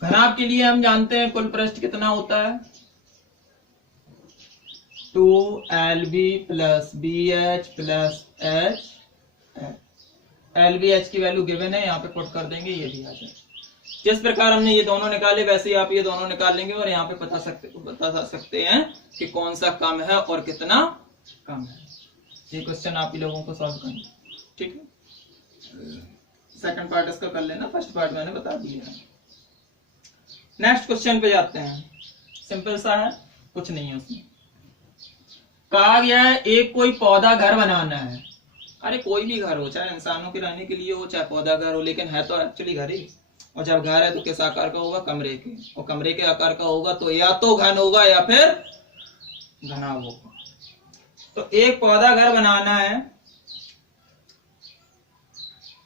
घनाभ के लिए हम जानते हैं कुल पृष्ठ कितना होता है 2lb plus bh plus h। lbh की वैल्यू गिवन है, यहाँ पे पुट कर देंगे, ये भी आ जाए। जिस प्रकार हमने ये दोनों निकाले वैसे ही आप ये दोनों निकाल लेंगे और यहाँ पे बता सकते हैं कि कौन सा कम है और कितना कम है। ये क्वेश्चन आप ही लोगों को सॉल्व करना, ठीक है। सेकंड पार्ट इसका कर लेना, फर्स्ट पार्ट मैंने बता दिया है। नेक्स्ट क्वेश्चन पे जाते हैं। सिंपल सा है, कुछ नहीं है उसमें। कहा गया है एक कोई पौधा घर बनाना है। अरे कोई भी घर हो, चाहे इंसानों के रहने के लिए हो चाहे पौधा घर हो, लेकिन है तो एक्चुअली घर ही। और जब घर है तो किस आकार का होगा, कमरे के, और कमरे के आकार का होगा तो या तो घन होगा या फिर घनाभ होगा। तो एक पौधा घर बनाना है।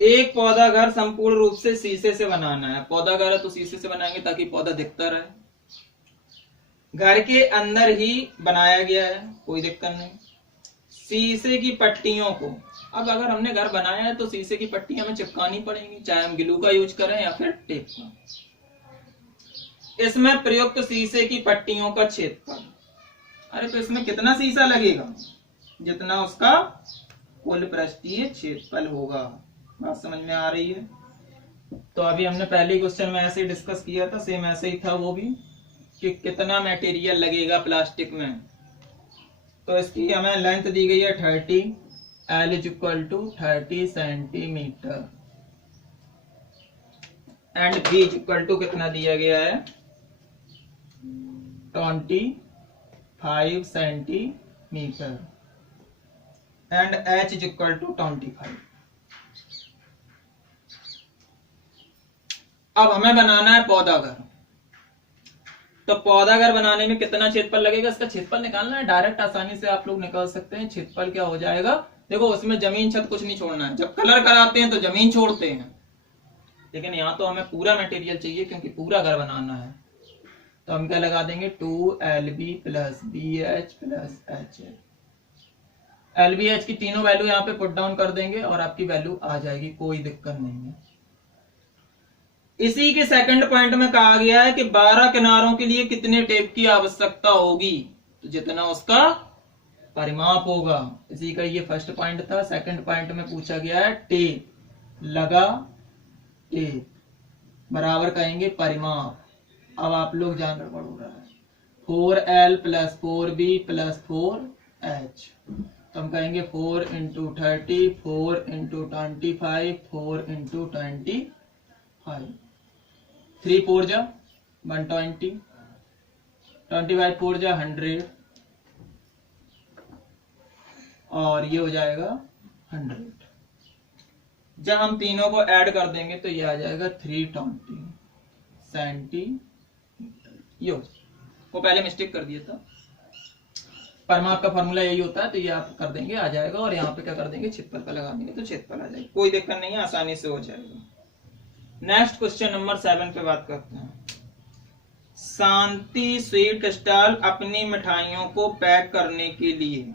एक पौधा घर संपूर्ण रूप से शीशे से बनाना है। पौधा घर है तो शीशे से बनाएंगे ताकि पौधा दिखता रहे। घर के अंदर ही बनाया गया है, कोई दिक्कत नहीं। शीशे की पट्टियों को, अब अगर हमने घर बनाया है तो शीशे की पट्टी हमें चिपकानी पड़ेंगी, चाहे हम ग्लू का यूज करें या फिर टेप का। इसमें प्रयुक्त शीशे की पट्टियों का क्षेत्रफल, अरे तो इसमें कितना शीशा लगेगा, जितना उसका कुल पृष्ठीय क्षेत्रफल होगा। बात समझ में आ रही है? तो अभी हमने पहले क्वेश्चन में ऐसे ही डिस्कस किया था, सेम ऐसे ही था वो भी, कि कितना मटेरियल लगेगा प्लास्टिक में। तो इसकी हमें लेंथ दी गई है 30, L is equal to 30 centimetre, and B is equal to कितना दिया गया है 25 centimetre, and H is equal to 25। अब हमें बनाना है पौधा घर। तो पौधा घर बनाने में कितना क्षेत्रफल लगेगा, इसका क्षेत्रफल निकालना है। डायरेक्ट आसानी से आप लोग निकाल सकते हैं। क्षेत्रफल क्या हो जाएगा, देखो उसमें जमीन छत कुछ नहीं छोड़ना है। जब कलर कराते हैं तो जमीन छोड़ते हैं, लेकिन यहाँ तो हमें पूरा मटेरियल चाहिए क्योंकि पूरा घर बनाना है। तो हम क्या लगा देंगे 2lb plus bh plus h। lbh की तीनों वैल्यू यहाँ पे पुट डाउन कर देंगे और आपकी वैल्यू आ जाएगी, कोई दिक्कत नहीं है। इसी के सेकंड पॉइंट में कहा गया है कि 12 किनारों के लिए कितने टेप की आवश्यकता होगी, तो जितना उसका परिमाप होगा। इसी का ये फर्स्ट पॉइंट था। सेकंड पॉइंट में पूछा गया है टे, लगा टे बराबर कहेंगे परिमाप। अब आप लोग जान गड़बड़ हो रहा है, 4L + 4B + 4H, तो हम कहेंगे 4 × 30, 4 × 25, 4 × 25, 3 4 जा 120, 25 4 जा 100, और ये हो जाएगा 100। जब हम तीनों को ऐड कर देंगे तो ये आ जाएगा 320 सेंटीमीटर। ये वो पहले मिस्टेक कर दिया था, परिमाप का फॉर्मूला यही होता है, तो ये आप कर देंगे आ जाएगा, और यहाँ पे क्या कर देंगे क्षेत्रफल का लगा देंगे तो क्षेत्रफल आ जाएगा, कोई दिक्कत नहीं है, आसानी से हो जाएगा। नेक्स्ट क्वेश्चन नंबर 7 पे बात करते हैं। शांति स्वीट स्टॉल अपनी मिठाइयों को पैक करने के लिए,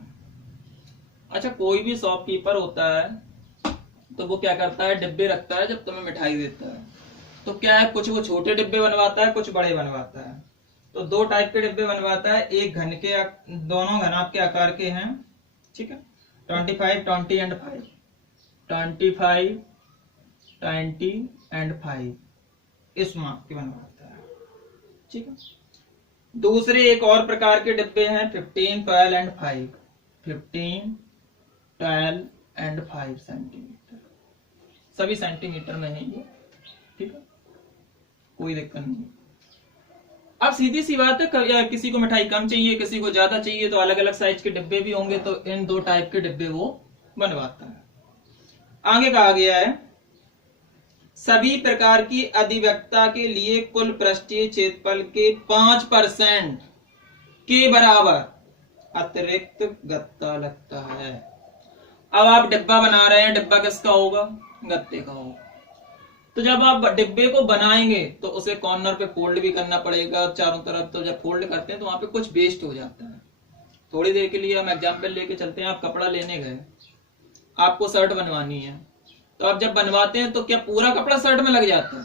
अच्छा कोई भी शॉपकीपर होता है तो वो क्या करता है, डिब्बे रखता है जब तुम्हें मिठाई देता है, तो क्या है कुछ वो छोटे डिब्बे बनवाता है, कुछ बड़े बनवाता है। तो 2 टाइप के डिब्बे बनवाता है, एक घन के, दोनों घनाभ के आकार के हैं, ठीक है, 25 20 एंड 5, 25 20 एंड 5 इस माप के बनवाता है, ठीक है। दूसरे एक और प्रकार के डिब्बे हैं 15 12 एंड 5, 15 12 एंड 5 सेंटीमीटर, सभी सेंटीमीटर में है ये, ठीक है, कोई दिक्कत नहीं। अब सीधी सी बात है, किसी को मिठाई कम चाहिए, किसी को ज्यादा चाहिए, तो अलग अलग साइज के डिब्बे भी होंगे, तो इन 2 टाइप के डिब्बे वो बनवाता है। आगे कहा गया है सभी प्रकार की अधिवक्ता के लिए कुल पृष्ठीय क्षेत्रफल के 5% के बराबर अतिरिक्त गत्ता लगता है। अब आप डिब्बा बना रहे हैं, डिब्बा किसका होगा, गत्ते का होगा। तो जब आप डिब्बे को बनाएंगे तो उसे कॉर्नर पे फोल्ड भी करना पड़ेगा चारों तरफ, तो जब फोल्ड करते हैं तो वहां पे कुछ वेस्ट हो जाता है। थोड़ी देर के लिए हम एग्जाम्पल लेके चलते हैं, आप कपड़ा लेने गए, आपको शर्ट बनवानी है, तो आप जब बनवाते हैं तो क्या पूरा कपड़ा शर्ट में लग जाता है,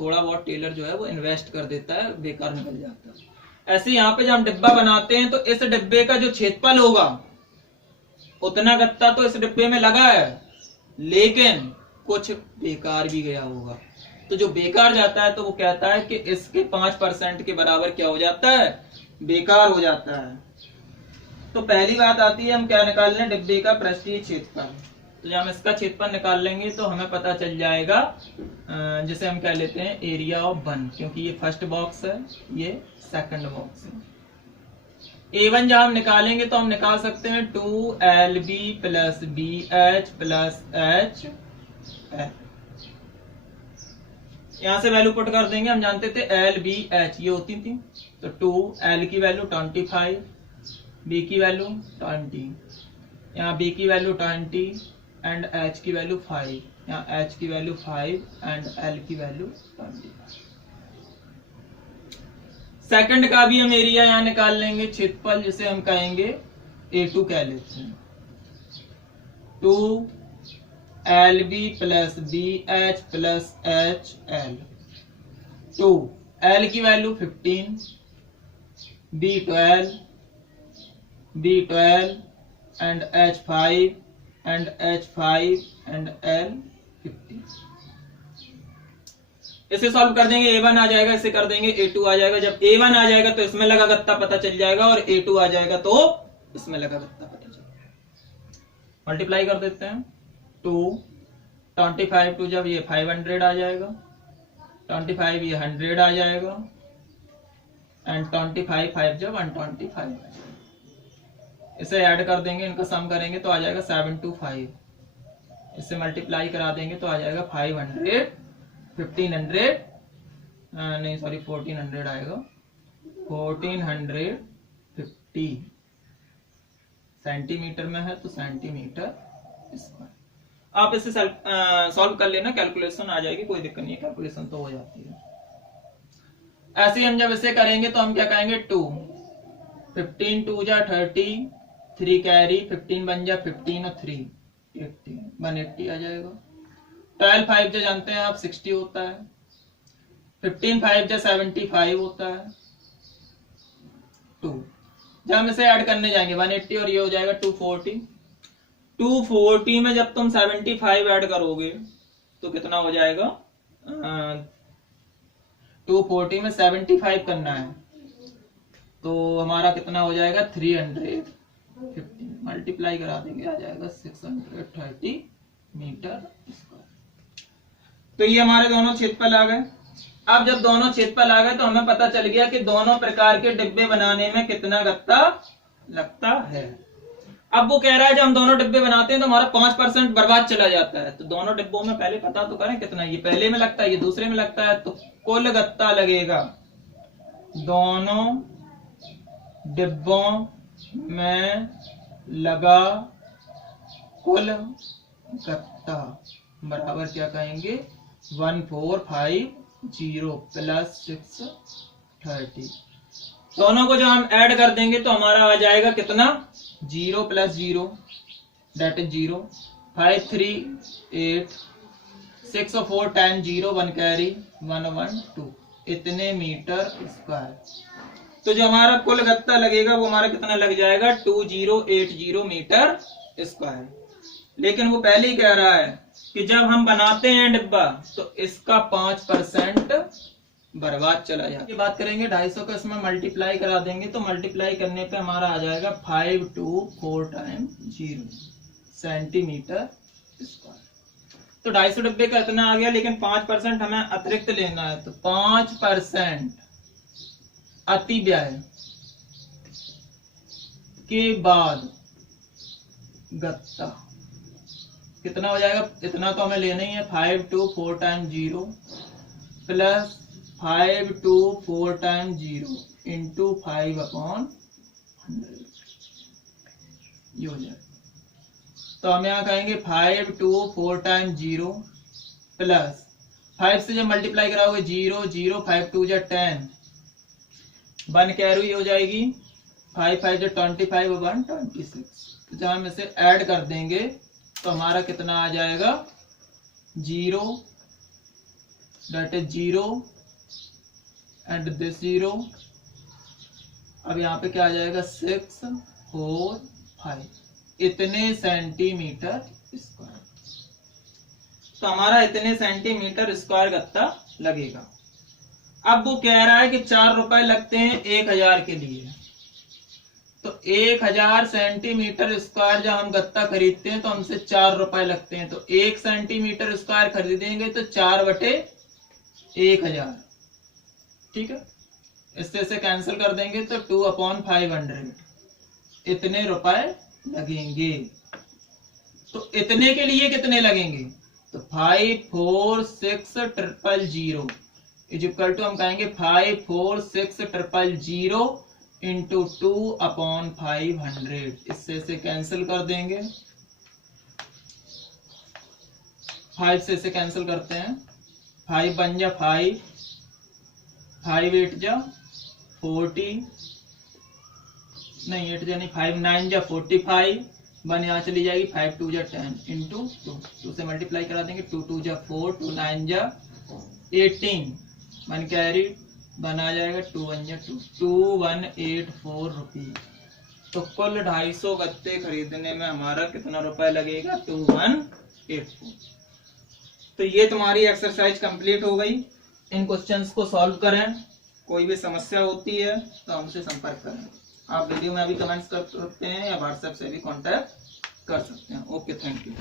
थोड़ा बहुत टेलर जो है वो इन्वेस्ट कर देता है, बेकार निकल जाता है। ऐसे यहाँ पे जब हम डिब्बा बनाते हैं तो इस डिब्बे का जो क्षेत्रफल होगा उतना गत्ता तो इस डिब्बे में लगा है, लेकिन कुछ बेकार भी गया होगा, तो जो बेकार जाता है तो वो कहता है कि इसके 5% के बराबर क्या हो जाता है, बेकार हो जाता है। तो पहली बात आती है हम क्या निकाल लें, डिब्बे का पृष्ठीय क्षेत्रफल। तो जब हम इसका क्षेत्रफल निकाल लेंगे तो हमें पता चल जाएगा, जिसे हम कह लेते हैं एरिया ऑफ 1, क्योंकि ये फर्स्ट बॉक्स है, ये सेकंड बॉक्स है। A1 जब हम निकालेंगे तो हम निकाल सकते हैं 2LB + BH + H, यहां से वैल्यू पुट कर देंगे। हम जानते थे LBH ये होती थी, तो 2L की वैल्यू 25, B की वैल्यू 20, यहाँ B की वैल्यू 20 एंड H की वैल्यू 5, यहाँ H की वैल्यू 5 एंड L की वैल्यू 20। सेकंड का भी हम एरिया यहाँ निकाल लेंगे, क्षेत्रफल जिसे हम कहेंगे A2 कह लेते हैं, 2LB + BH + HL, 2L की value 15, B12 and H5 and H5 and L 15। इसे सॉल्व कर देंगे, A1 आ जाएगा, इसे कर देंगे A2 आ जाएगा। जब A1 आ जाएगा तो इसमें लगा गत्ता पता चल जाएगा, और A2 आ जाएगा तो इसमें लगा गत्ता पता चल जाएगा। मल्टीप्लाई कर देते हैं, 25 टू जब ये 500 आ जाएगा, 25 ये 100 आ जाएगा, एंड 25 5 जब 125 आ जाएगा। इसे ऐड कर देंगे, इनका सम करेंगे तो आ जाएगा 725, इससे मल्टीप्लाई करा देंगे तो आ जाएगा 500, 1500 नहीं सॉरी 1400 आएगा, 1450 सेंटीमीटर में है तो सेंटीमीटर स्क्वायर। आप इसे सॉल्व कर लेना, कैलकुलेशन आ जाएगी, कोई दिक्कत नहीं है, कैलकुलेशन तो हो जाती है। ऐसे ही हम जब इसे करेंगे तो हम क्या कहेंगे 2, 15 2 जा 30, 3 कैरी, 15 बन जा 15 और 3 80, 180 आ जाएगा। 12 5 जो जानते हैं आप 60 होता है, 15 5 जो 75 होता है, 2 जब हम इसे ऐड करने जाएंगे 180 और ये हो जाएगा 240। 240 में जब तुम 75 ऐड करोगे तो कितना हो जाएगा, 240 में 75 करना है तो हमारा कितना हो जाएगा 350, मल्टीप्लाई करा देंगे आ जाएगा 630 मीटर स्क्वायर। तो ये हमारे दोनों क्षेत्रफल आ गए। अब जब दोनों क्षेत्रफल आ गए तो हमें पता चल गया कि दोनों प्रकार के डिब्बे बनाने में कितना गत्ता लगता है। अब वो कह रहा है जब हम दोनों डिब्बे बनाते हैं तो हमारा 5% बर्बाद चला जाता है। तो दोनों डिब्बों में पहले पता तो करें कितना, ये पहले में लगता है ये दूसरे में लगता है, तो कुल गत्ता लगेगा दोनों डिब्बों में लगा कुल गत्ता बराबर क्या कहेंगे 1450 प्लस 630। दोनों को जो हम ऐड कर देंगे तो हमारा आ जाएगा कितना 0 प्लस 0 दैट इज 0, 5 3 8, 6 और 4 10 0 1 कैरी 112 इतने मीटर स्क्वायर। तो जो हमारा कुल गत्ता लगेगा वो हमारा कितना लग जाएगा 2080 मीटर स्क्वायर। लेकिन वो पहले ही कह रहा है कि जब हम बनाते हैं डिब्बा तो इसका 5% बर्बाद चला जाए। ये बात करेंगे 250 का इसमें मल्टीप्लाई करा देंगे तो मल्टीप्लाई करने पे हमारा आ जाएगा 5 2 4 टाइम 0 सेंटीमीटर स्क्वायर। तो 250 डिब्बे का इतना आ गया, लेकिन 5% हमें अतिरिक्त लेना है तो 5% अतिव्यय के बाद गत्ता कितना हो जाएगा, इतना तो हमें लेना ही है 5 2 4 टाइम 0 प्लस 5 2 4 टाइम 0 इंटू 5/100 ये हो जाएगा। तो हम यहाँ कहेंगे 5 2 4 टाइम 0 प्लस 5 से जब मल्टीप्लाई कराओगे 0 0 5 2 जा 10 1 कैरी ये हो जाएगी 5 5 जा 25 और 1 26। तो जब हम इसे ऐड कर देंगे तो हमारा कितना आ जाएगा 0 दैट इज 0 एंड दिस 0। अब यहाँ पे क्या आ जाएगा 6 4 5 इतने सेंटीमीटर स्क्वायर। तो हमारा इतने सेंटीमीटर स्क्वायर गत्ता लगेगा। अब वो कह रहा है कि 4 रुपए लगते हैं 1000 के लिए। तो 1000 सेंटीमीटर स्क्वायर जब हम गत्ता खरीदते हैं तो हमसे 4 रुपए लगते हैं। तो 1 सेंटीमीटर स्क्वायर खरीदेंगे तो 4/1000, ठीक है। इससे इसे कैंसिल कर देंगे तो 2/500 इतने रुपए लगेंगे। तो इतने के लिए कितने लगेंगे तो 5 4 6 000 इज इक्वल टू हम कहेंगे 5 4 6 000 इंटू 2/500। इससे इसे कैंसिल कर देंगे, 5 से इसे कैंसिल करते हैं 5 1 जा 5 5 8 जा 40 नहीं 8 जा नहीं 5 9 जा 45 1 यहाँ चली जाएगी 5 2 जा 10 इंटू 2 से मल्टीप्लाई करा देंगे 2 2 जा 4 2 9 जा 18 1 कैरी 1 आ जाएगा 2 1 जा 2 2184 रुपीज। तो कुल 250 गत्ते खरीदने में हमारा कितना रुपए लगेगा 2184। तो ये तुम्हारी एक्सरसाइज कंप्लीट हो गई। इन क्वेश्चंस को सॉल्व करें। कोई भी समस्या होती है तो हमसे संपर्क करें। आप वीडियो में भी कमेंट्स कर सकते हैं या व्हाट्सएप से भी कांटेक्ट कर सकते हैं। Okay, thank you.